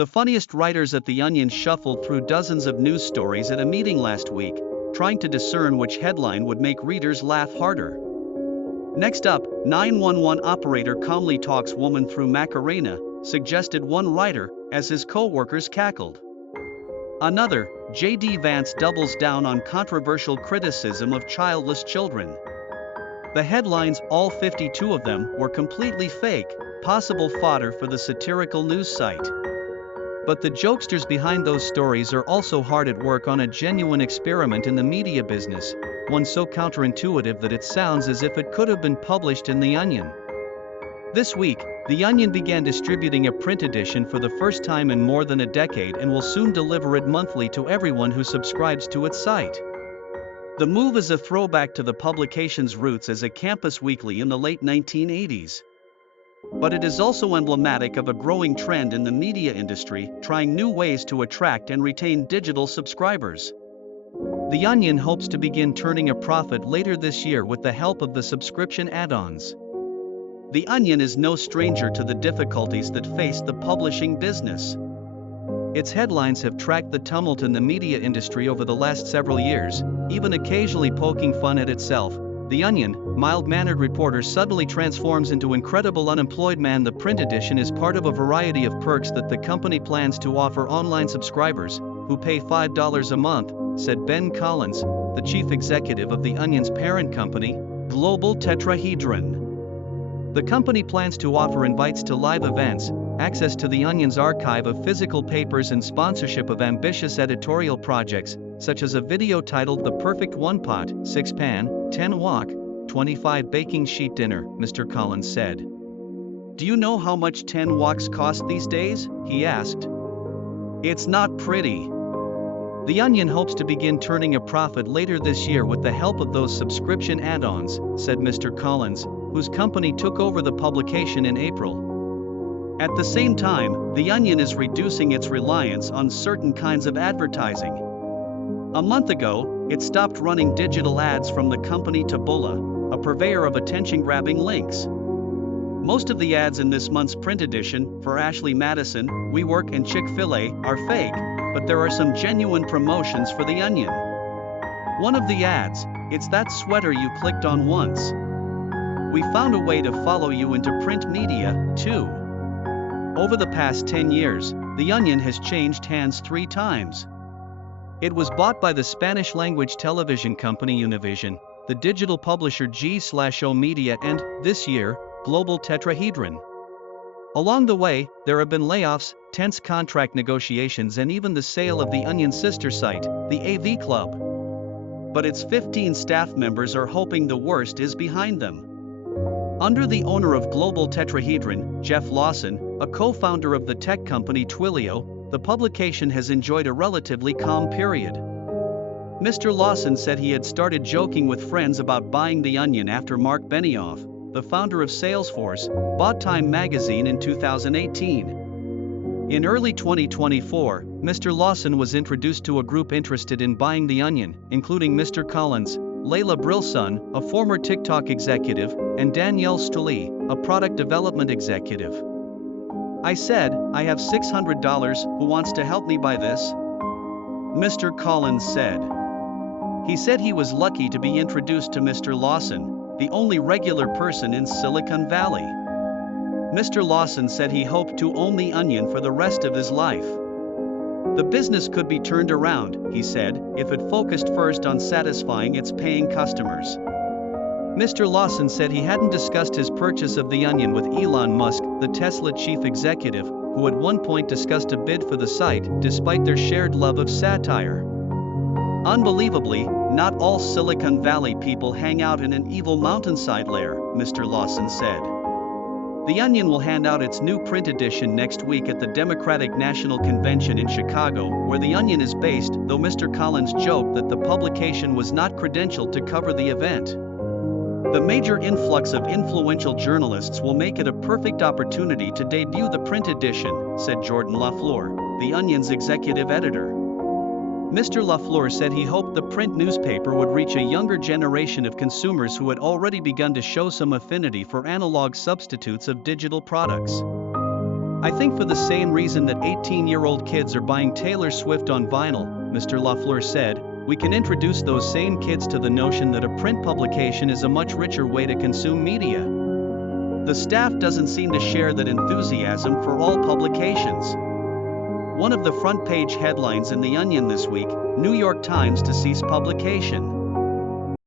The funniest writers at The Onion shuffled through dozens of news stories at a meeting last week, trying to discern which headline would make readers laugh harder. Next up, 911 operator calmly talks woman through Macarena, suggested one writer, as his co-workers cackled. Another, J.D. Vance doubles down on controversial criticism of childless children. The headlines, all 52 of them, were completely fake, possible fodder for the satirical news site. But the jokesters behind those stories are also hard at work on a genuine experiment in the media business, one so counterintuitive that it sounds as if it could have been published in The Onion. This week, The Onion began distributing a print edition for the first time in more than a decade and will soon deliver it monthly to everyone who subscribes to its site. The move is a throwback to the publication's roots as a campus weekly in the late 1980s. But it is also emblematic of a growing trend in the media industry, trying new ways to attract and retain digital subscribers. The Onion hopes to begin turning a profit later this year with the help of the subscription add-ons. The Onion is no stranger to the difficulties that face the publishing business. Its headlines have tracked the tumult in the media industry over the last several years, even occasionally poking fun at itself. The Onion, mild-mannered reporter suddenly transforms into incredible unemployed man. The print edition is part of a variety of perks that the company plans to offer online subscribers, who pay $5 a month, said Ben Collins, the chief executive of The Onion's parent company, Global Tetrahedron. The company plans to offer invites to live events, access to The Onion's archive of physical papers and sponsorship of ambitious editorial projects, such as a video titled The Perfect One Pot, 6 Pan, 10 Wok, 25 Baking Sheet Dinner, Mr. Collins said. Do you know how much 10 woks cost these days? He asked. It's not pretty. The Onion hopes to begin turning a profit later this year with the help of those subscription add-ons, said Mr. Collins, whose company took over the publication in April. At the same time, The Onion is reducing its reliance on certain kinds of advertising. A month ago, it stopped running digital ads from the company Taboola, a purveyor of attention-grabbing links. Most of the ads in this month's print edition, for Ashley Madison, WeWork and Chick-fil-A, are fake, but there are some genuine promotions for The Onion. One of the ads, it's that sweater you clicked on once. We found a way to follow you into print media, too. Over the past 10 years, The Onion has changed hands 3 times. It was bought by the Spanish-language television company Univision, the digital publisher G/O Media and, this year, Global Tetrahedron. Along the way, there have been layoffs, tense contract negotiations and even the sale of The Onion's sister site, the AV Club. But its 15 staff members are hoping the worst is behind them. Under the owner of Global Tetrahedron, Jeff Lawson, a co-founder of the tech company Twilio, the publication has enjoyed a relatively calm period. Mr. Lawson said he had started joking with friends about buying The Onion after Mark Benioff, the founder of Salesforce, bought Time magazine in 2018. In early 2024, Mr. Lawson was introduced to a group interested in buying The Onion, including Mr. Collins, Layla Brilson, a former TikTok executive, and Danielle Stully, a product development executive. I said, I have $600, who wants to help me buy this? Mr. Collins said. He said he was lucky to be introduced to Mr. Lawson, the only regular person in Silicon Valley. Mr. Lawson said he hoped to own The Onion for the rest of his life. The business could be turned around, he said, if it focused first on satisfying its paying customers. Mr. Lawson said he hadn't discussed his purchase of The Onion with Elon Musk, the Tesla chief executive, who at one point discussed a bid for the site, despite their shared love of satire. Unbelievably, not all Silicon Valley people hang out in an evil mountainside lair, Mr. Lawson said. The Onion will hand out its new print edition next week at the Democratic National Convention in Chicago, where The Onion is based, though Mr. Collins joked that the publication was not credentialed to cover the event. The major influx of influential journalists will make it a perfect opportunity to debut the print edition, said Jordan LaFleur, The Onion's executive editor. Mr. LaFleur said he hoped the print newspaper would reach a younger generation of consumers who had already begun to show some affinity for analog substitutes of digital products. I think for the same reason that 18-year-old kids are buying Taylor Swift on vinyl, Mr. Lafleur said, we can introduce those same kids to the notion that a print publication is a much richer way to consume media. The staff doesn't seem to share that enthusiasm for all publications. One of the front page headlines in The Onion this week, New York Times to cease publication.